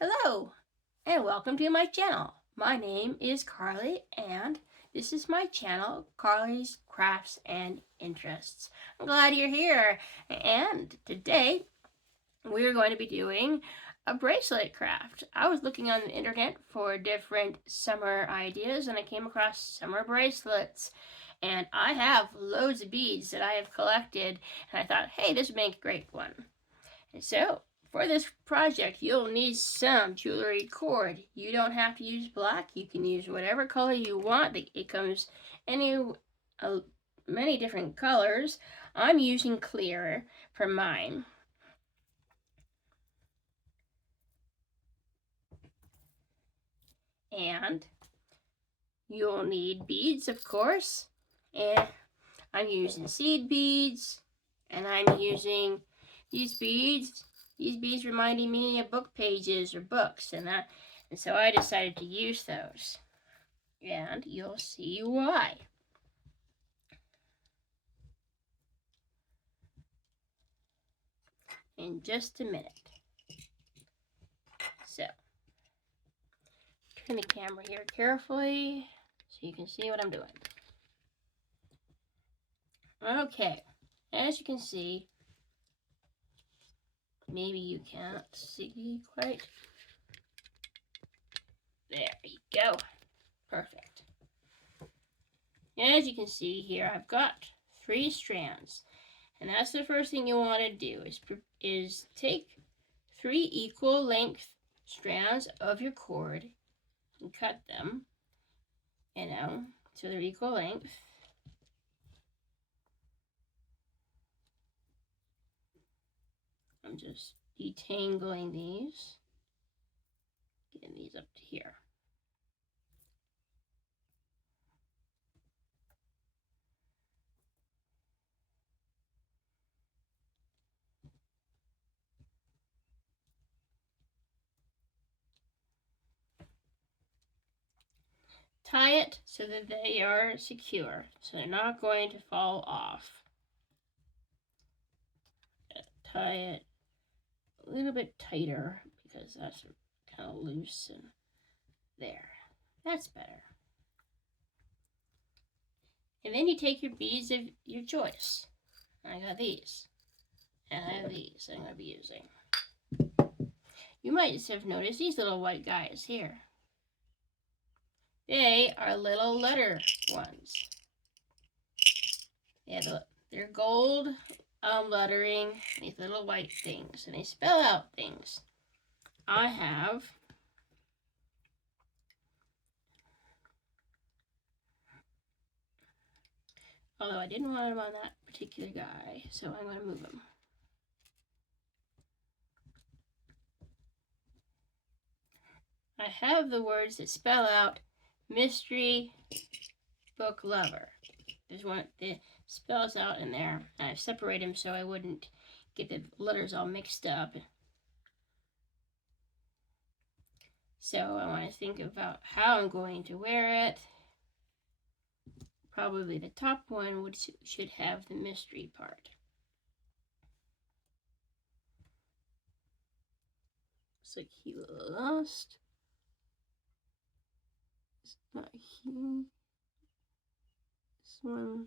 Hello and welcome to my channel. My name is Carly and this is my channel, Carly's Crafts and Interests. I'm glad you're here, and today we're going to be doing a bracelet craft. I was looking on the internet for different summer ideas and I came across summer bracelets, and I have loads of beads that I have collected, and I thought, hey, this would make a great one. And so for this project, you'll need some jewelry cord. You don't have to use black. You can use whatever color you want. It comes many different colors. I'm using clear for mine. And you'll need beads, of course. And I'm using seed beads. And I'm using these beads. These beads reminding me of book pages or books. And so I decided to use those. And you'll see why. In just a minute. So, turn the camera here carefully so you can see what I'm doing. Okay, as you can see, maybe you can't see quite. There you go. Perfect. As you can see here, I've got 3 strands. And that's the first thing you want to do is take 3 equal length strands of your cord and cut them, so they're equal length. I'm just detangling these, getting these up to here. Tie it so that they are secure, so they're not going to fall off. Tie it a little bit tighter because that's kind of loose, and there. That's better. And then you take your beads of your choice. I got these. And I have these I'm going to be using. You might have noticed these little white guys here. They are little letter ones. Yeah, they're gold lettering, these little white things, and they spell out things. I have although I didn't want them on that particular guy, so I'm going to move them. I have the words that spell out mystery book lover. There's one that spells out in there, and I've separated them so I wouldn't get the letters all mixed up. So I want to think about how I'm going to wear it. Probably the top one should have the mystery part. Looks like he lost. It's not here. This one.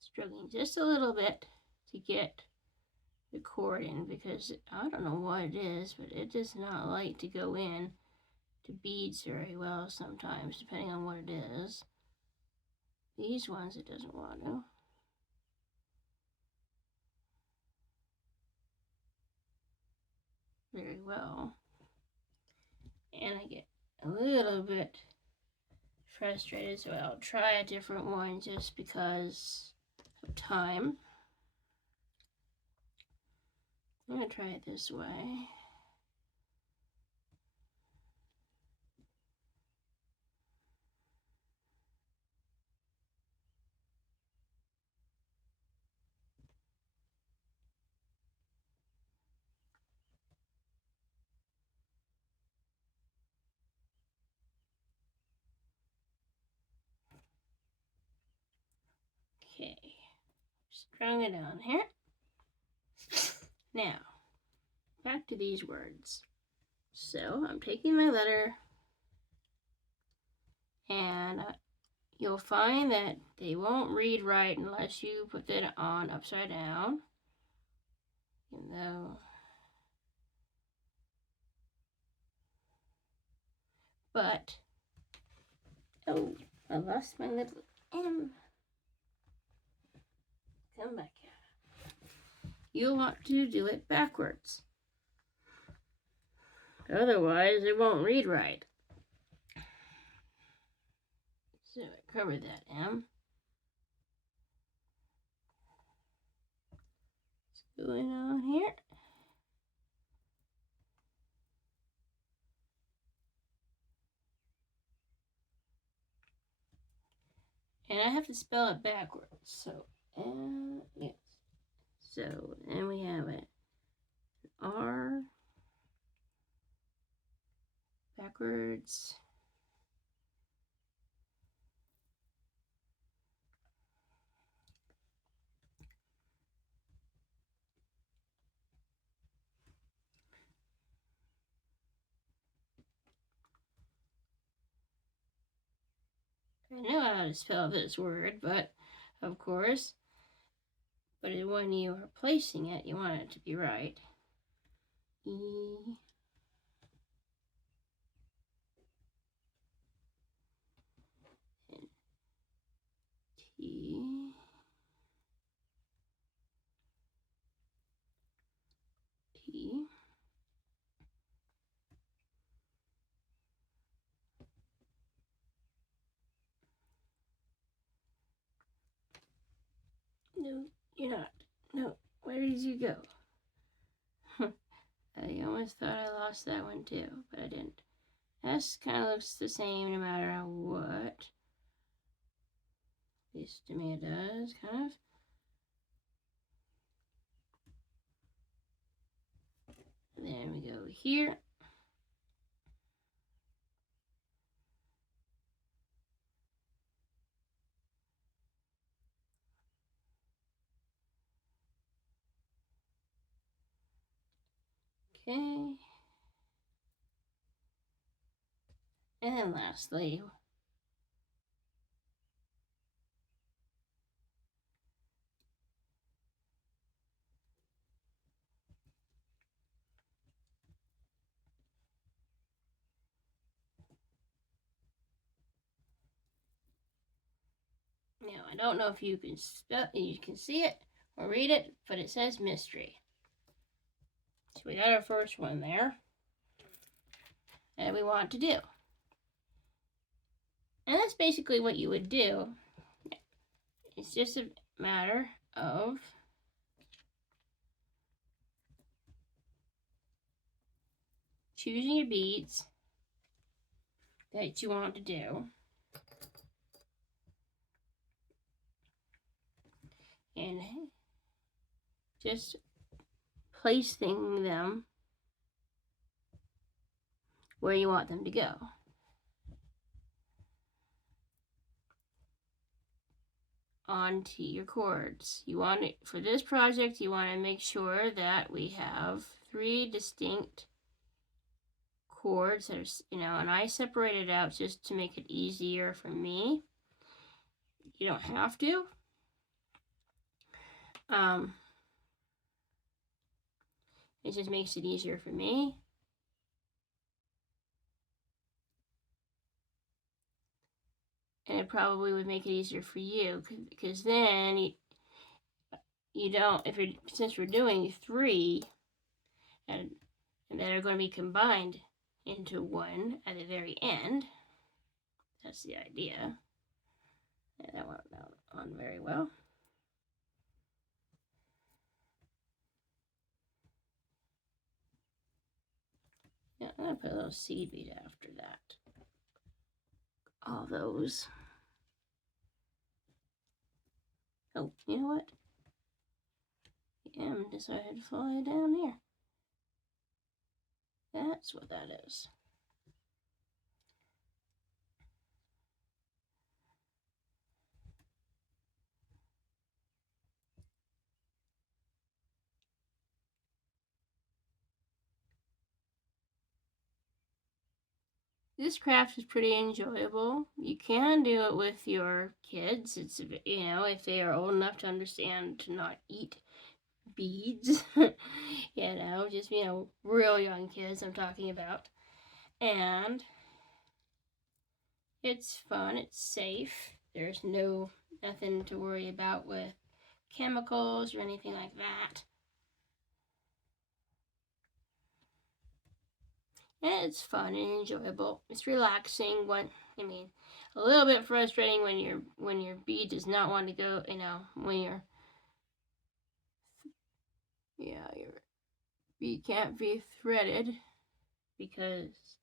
Struggling just a little bit to get the cord in because I don't know what it is, but it does not like to go in to beads very well sometimes, depending on what it is. These ones it doesn't want to. Very well. And I get a little bit frustrated, so I'll try a different one just because of time. I'm going to try it this way. Bring it down here. Now, back to these words. So I'm taking my letter, and you'll find that they won't read right unless you put it on upside down. Even though, but, oh, I lost my little M. Come back here. You'll want to do it backwards. Otherwise, it won't read right. So I covered that M. What's going on here? And I have to spell it backwards. So, yes. So, then we have it R backwards. I know how to spell this word, but of course, but when you are placing it, you want it to be right. E, and T, T. No, you're not. No, where did you go? I almost thought I lost that one too, but I didn't. S kind of looks the same no matter what. At least to me it does, kind of. Then we go here. Okay. And then lastly, now I don't know if you can see it or read it, but it says mystery. So we got our first one there that we want to do. And that's basically what you would do. It's just a matter of choosing your beads that you want to do. And just placing them where you want them to go. Onto your cords. You want it for this project, you want to make sure that we have 3 distinct cords that are, and I separated out just to make it easier for me. You don't have to. It just makes it easier for me. And it probably would make it easier for you, because then you don't, since we're doing 3 and that are going to be combined into one at the very end. That's the idea. Yeah, that went on very well. Yeah, I'm going to put a little seed bead after that. All those. Oh, you know what? The M decided to fly down here. That's what that is. This craft is pretty enjoyable. You can do it with your kids. It's, you know, if they are old enough to understand to not eat beads. You know, just, you know, real young kids I'm talking about. And it's fun, it's safe. There's nothing to worry about with chemicals or anything like that. And it's fun and enjoyable. It's relaxing a little bit frustrating when your bead does not want to go, you know, when your bead can't be threaded because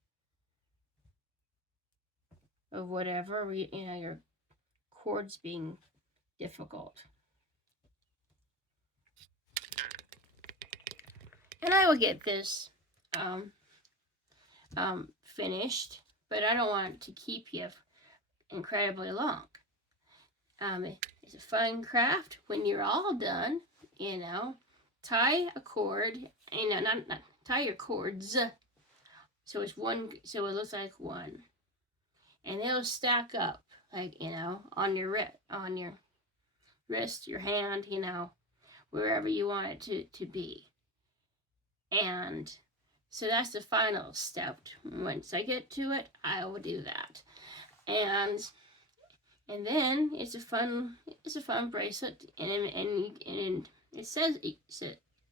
of whatever, you know, your cords being difficult. And I will get this finished, but I don't want it to keep you incredibly long. It's a fun craft. When you're all done, you know, tie a cord, you know, not tie your cords, so it's one, so it looks like one, and they'll stack up, like, you know, on your wrist, your hand, you know, wherever you want it to be. And so that's the final step. Once I get to it, I will do that. And then it's a fun bracelet, and it says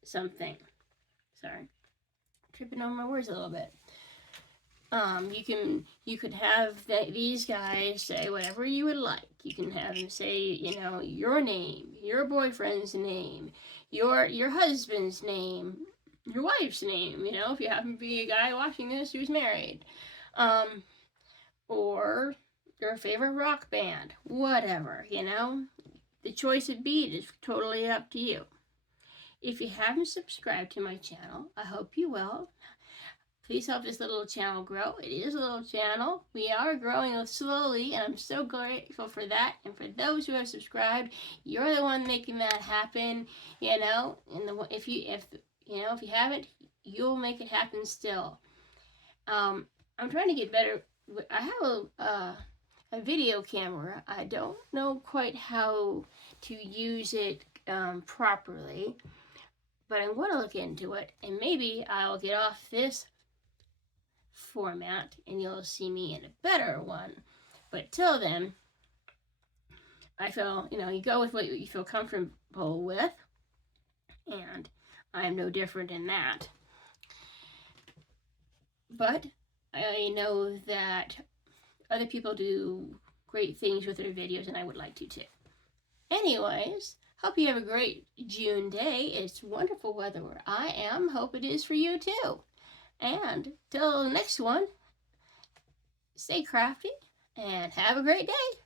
something. Sorry, tripping over my words a little bit. You could have these guys say whatever you would like. You can have them say, you know, your name, your boyfriend's name, your husband's name, your wife's name. You know, if you happen to be a guy watching this who's married, or your favorite rock band, whatever. You know, the choice of bead is totally up to you. If you haven't subscribed to my channel, I hope you will. Please help this little channel grow. It is a little channel. We are growing slowly, and I'm so grateful for that. And for those who have subscribed, you're the one making that happen. You know, and if you haven't, you'll make it happen still. I'm trying to get better. I have a video camera. I don't know quite how to use it properly, but I'm going to look into it, and maybe I'll get off this format and you'll see me in a better one. But till then, I feel, you know, you go with what you feel comfortable with, and I'm no different in that. But I know that other people do great things with their videos, and I would like to too. Anyways, hope you have a great June day. It's wonderful weather where I am. Hope it is for you too. And till the next one, stay crafty and have a great day.